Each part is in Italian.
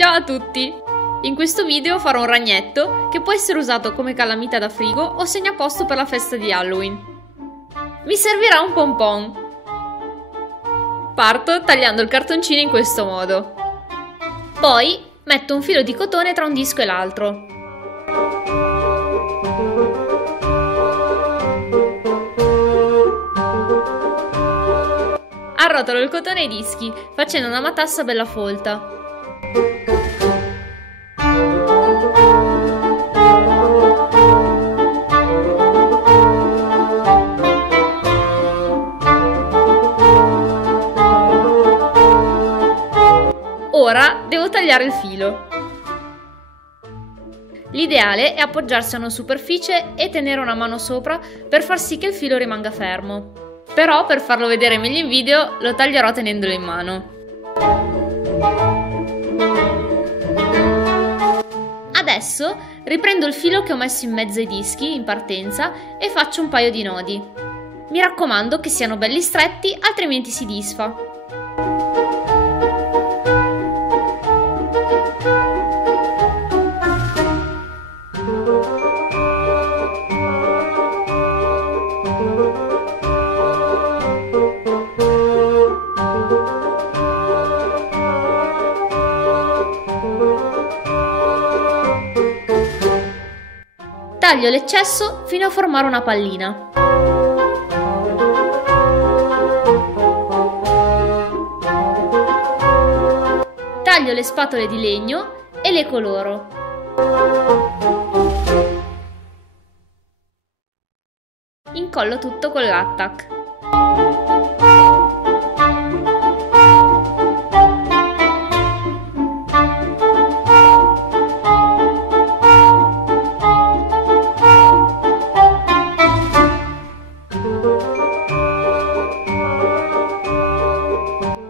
Ciao a tutti! In questo video farò un ragnetto che può essere usato come calamita da frigo o segnaposto per la festa di Halloween. Mi servirà un pompon. Parto tagliando il cartoncino in questo modo. Poi metto un filo di cotone tra un disco e l'altro. Arrotolo il cotone ai dischi, facendo una matassa bella folta. Ora devo tagliare il filo. L'ideale è appoggiarsi a una superficie e tenere una mano sopra per far sì che il filo rimanga fermo. Però per farlo vedere meglio in video lo taglierò tenendolo in mano. Adesso riprendo il filo che ho messo in mezzo ai dischi in partenza e faccio un paio di nodi. Mi raccomando che siano belli stretti, altrimenti si disfa. Taglio l'eccesso fino a formare una pallina. Taglio le spatole di legno e le coloro. Incollo tutto con l'attack.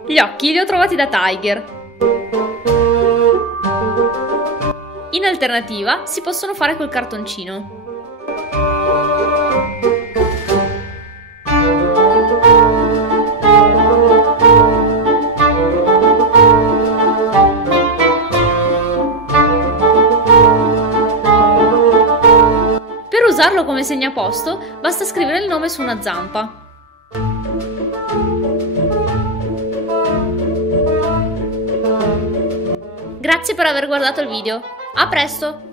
Gli occhi li ho trovati da Tiger. In alternativa si possono fare col cartoncino. Per usarlo come segnaposto basta scrivere il nome su una zampa. Grazie per aver guardato il video. A presto!